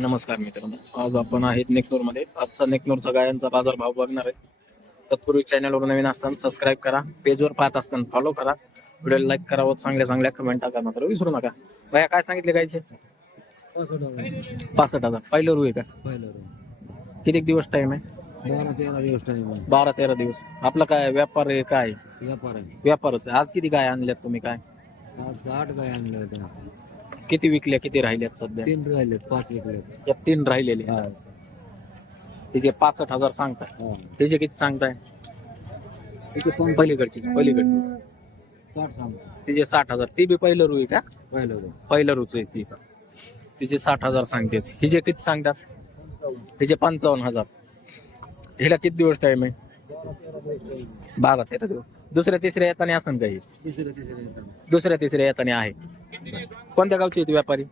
नमस्कार मित्रांनो. आज आपण आहेत नेकनूरमध्ये आजचा नेकनूरचा गायांचा बाजार भाव बघणार आहे. तत्पूर्वी चॅनलवर नवीन असताना सबस्क्राईब करा. पेजवर पाहत असताना फॉलो करा. व्हिडिओ लाईक करा व चांगल्या चांगल्या कमेंट टाका. मात्र विसरू नका. भया काय सांगितले गायचे पासष्ट हजार. पहिलं रू आहे का? पहिलं किती दिवस टाइम आहे बारा तेरा दिवस टाइम आहे? बारा तेरा दिवस. आपला काय व्यापार आहे काय? व्यापार आहे. व्यापारच आहे. आज किती गाय आणल्यात तुम्ही काय? आज आठ गाय आणल्या होत्या. किती विकल्या किती राहिल्यात सध्या? तीन राहिलेत पाच विकलेत या तीन राहिलेले. तिचे पासष्ट हजार सांगताय हा. तिचे किती सांगताय? तिथे पण पलीकडची पलीकडची. साठ सांग तिचे साठ हजार ती बी पहिलं रू आहे का? पहिलं रो. पहिलं रूच आहे ती. तिचे साठ हजार सांगते हिचे किती सांगतात? तिचे पंचावन्न हजार. हिला किती दिवस टाइम आहे? बारा तेरा दिवस. दुसऱ्या तिसऱ्या येताना असन काही दुसऱ्या तिसऱ्या येताना. आहे. कोणत्या गावचे आहेत व्यापारी?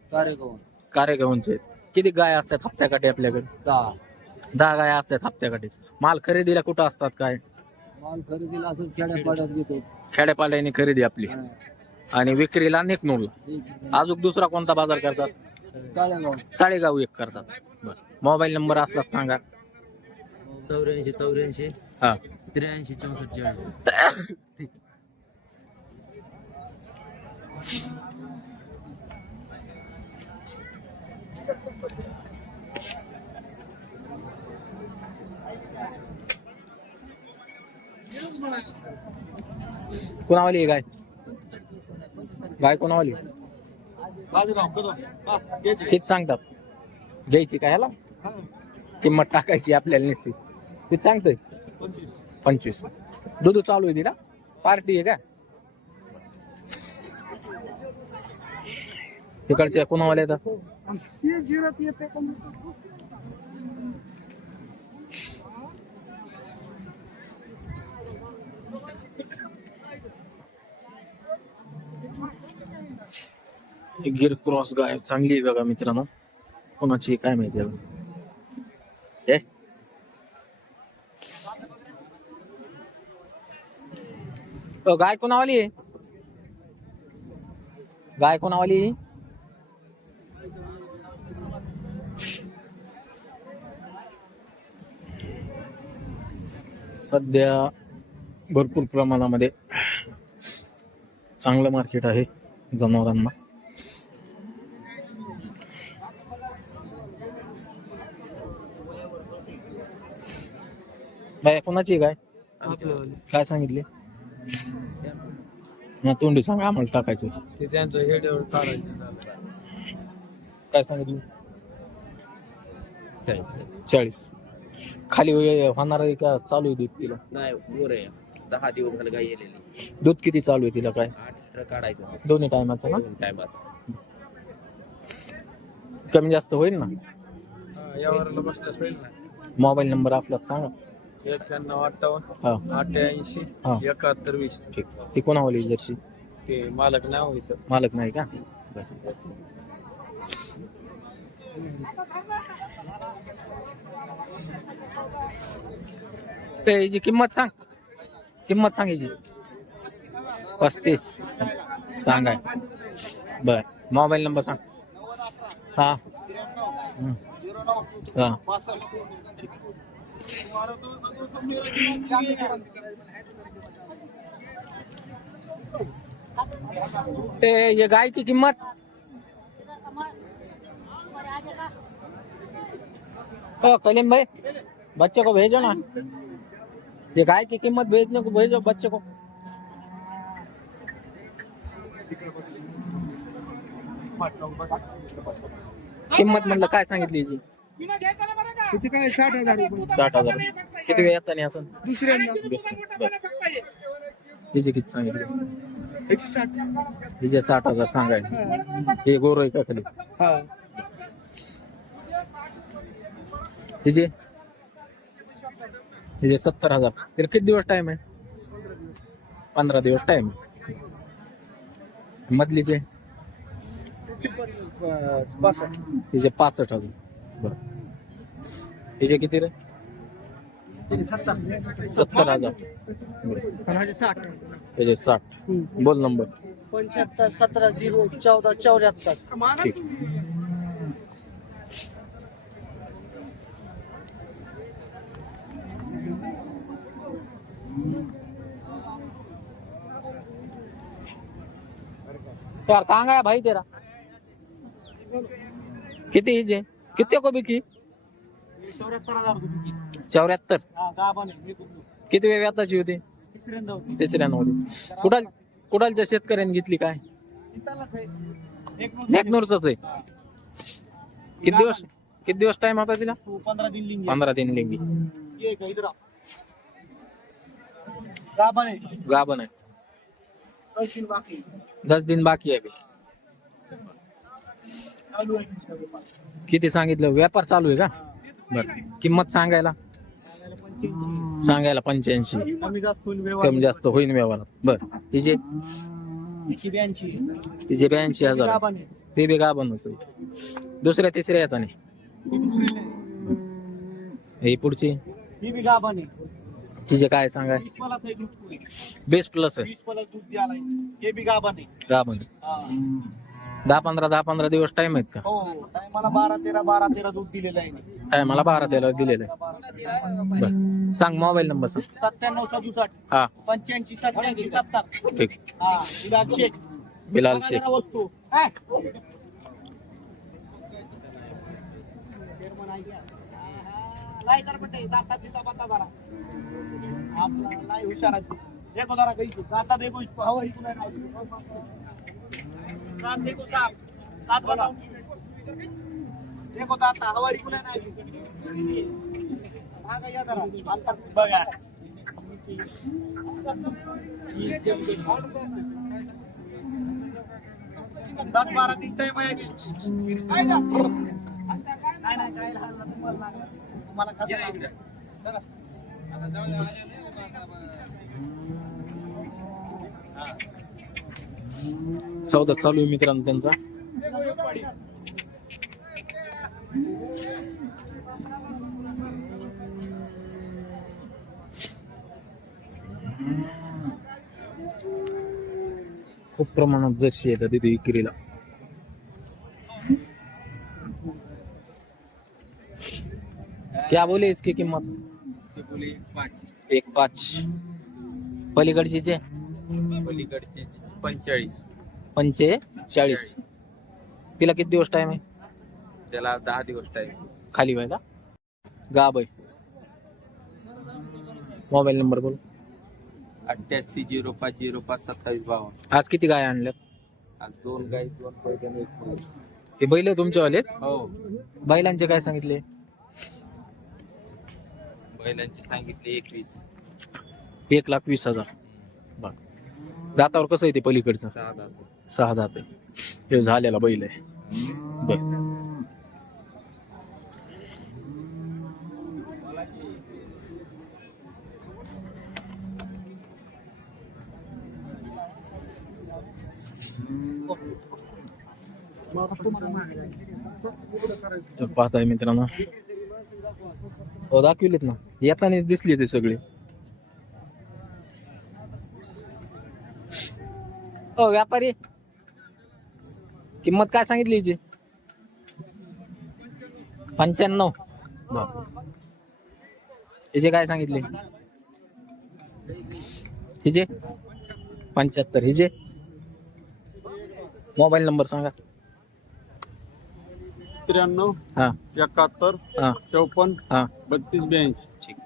कारेगावचे आहेत. किती गाय असतात हप्त्याकाठी आपल्याकडे? दहा. गाय असतात हप्त्याकाठी. माल खरेदीला कुठं असतात काय? माल खरेदीला असंच खेड्यापाड्यात घेतो. खेड्यापाड्याने खरेदी आपली. आणि विक्रीला नेकनूरला. अजून दुसरा कोणता बाजार करतात? साडेगाव एक करतात. मोबाईल नंबर असलाच सांगा. चौऱ्याऐंशी चौऱ्याऐंशी. हा. त्र्याऐंशी चौसष्ट चाळीस. कोणावाली आहे गाय? गाय कोणावाली? किती सांगतात. घ्यायची काय ह्याला? किंमत टाकायची आपल्याला नसती. किती सांगतोय. पंचवीस. दूध चालू आहे तिला. पार्टी आहे का? इकडच्या कोणावाल्या येतात ही गिर क्रॉस गाय चांगली आहे बघा मित्रांनो. कोणाची आहे काय माहिती अजून. हे अ, गाय कोणावाली आहे? गाय कोणावाली? सध्या भरपूर प्रमाणामध्ये चांगलं मार्केट आहे जनावरांना. बाय कोणाची आहे काय काय सांगितले? हा तोंडी सांगा आम्हाला टाकायचं. ते त्यांचं हेडवर काढायचं काय सांगितलं चाळीस खाली वे- होणार आहे का? चालू आहे दूध तिला? नाही वर आहे. दहा दिवस झालं गाय गेलेली दूध किती चालू आहे तिला काय? आठ लिटर काढायचं दोन्ही टायमाचं ना? दोन टायमाचं कमी जास्त होईल ना? यावर बसल्यास होईल ना? मोबाईल नंबर असलाच सांगा. एक्क्याण्णव अठ्ठावन्न हा. अठ्ठ्याऐंशी हा. एकाहत्तर वीस. ठीक. ती कोणावाली जर्सी? ते मालक नाव इथं. मालक नाही का? बरं. ते याची किंमत सांग. किंमत सांग याची पस्तीस. सांगाय. बर. मोबाईल नंबर सांग. हा. हं. हा. ठीक. ए, ये गाय की कीमत? ओ कलीम भाई बच्चे को भेजो ना। ये गाय की कीमत भेजने को भेजो बच्चे को। किंमत मतलब काय सांगितली किती काय साठ हज़ार रुपये? साठ हज़ार किती वेळ येताना असं दुसऱ्यांदा. हिचे किती सांगितले? एकशे साठ. हिचे साठ हज़ार सांगाय. हे. गोर आहे का खाली? हा. हिचे हिचे सत्तर हज़ार. तिला किती दिवस टाइम आहे? पंधरा दिवस टाइम मधलीचे हिचे पासष्ट हज़ार. बरं. ये किती रे? सत्तर हज़ार. साठ. बोल नंबर. पंच्याहत्तर सत्रह झिरो चौदह चौऱ्याहत्तर. ठीक. यार कहाँ गया भाई तेरा? कितनी कितने को बिकी? चौऱ्याहत्तर? हजार किती वेळ व्याताची होती? तिसऱ्यांदा होती. कुडाल कुडालच्या शेतकऱ्यांनी घेतली काय? नेकनूरच आहे. किती दिवस किती दिवस टाइम होता तिला? पंधरा दिन लिंग पंधरा दिन लिंगी. गाभण आहे. दस दिन बाकी आहे. किती सांगितलं? व्यापार चालू आहे का? बर किंमत सांगायला. सांगायला पंच्याऐंशी कमी जास्त होईल व्यवहार जास्त व्यवहारात बर तिचे ब्याऐंशी तिचे ब्याऐंशी हजार ते बी गाभनच आहे दुसऱ्या तिसऱ्या येताने ही दुसरीला आहे. हे पुढची ही बी तिचे काय सांगाय वीस मला एक दूध पुरी. बेस्ट प्लस आहे वीस मला दूध द्यायला आहे. हे बी गाभण आहे गाभन हा. दहा पंधरा दहा पंधरा दिवस टाइम आहेत का? हो मला बारा तेरा बारा तेरा दूध दिलेलं आहे. काय मला बारा तेरा दिलेलं आहे. बारा. सांग मोबाईल नंबर सांग सत्त्याण्णव सदुसष्ट. हा. पंच्याऐंशी सत्याऐंशी सत्तर. ठीक. हा विराज शेख. बिलाल शेख. जरा वस्तू. हा. आहे का? हा, हा. लाई जरा पट्टे, दातात बिता बता जरा. आपला लाई हुशार आहे. देखो जरा काही दातात देखो इसको हवा ही कुणाला नाही. दात देखो साफ. दात बताओ. देखो दाता हवा ही कुणाला नाही. मागं या जरा. अंतर बघा. दस बारा दिन टाइम आहे काय नाही काय लागलं तुम्हाला लागलं. तुम्हाला कसं लागलं? सौदा चालू आहे मित्रांनो त्यांचा. खूप प्रमाणात जर्सी येतात तिथे विक्रीला. क्या बोले इसकी किंमत? एक पाच. पलीकडचीचे पलीकडचे पंचेचाळीस. पंचे चाळीस तिला किती दिवस टाइम आहे? त्याला दहा दिवस टाइम खाली व्हायला गाब आहे मोबाईल नंबर बोल. अठ्ठ्याऐंशी झिरो पाच झिरो पाच सत्तावीस बावन्न. आज किती गाय आणल्यात? आज दोन गाई दोन बैल एक म्हैस. हे बैल तुमचे वाले हो. बैलांचे काय सांगितले? बैलांची सांगितले एकवीस. एक लाख वीस हजार. दातावर कसं आहे ते पलीकडचं? सहा दात आहे हे झालेला बैल आहे. बर. तर पाहताय मित्रांनो. हो दाखविलेत ना. येतानाच दिसली ते सगळे. हो व्यापारी. किंमत काय सांगितली हिची? पंच्याण्णव. हिचे काय सांगितले? हिचे? पंच्याहत्तर. हिचे? मोबाईल नंबर सांगा. त्र्याण्णव हा. एकाहत्तर हा. चौपन्न हा. बत्तीस ब्याऐंशी. ठीक.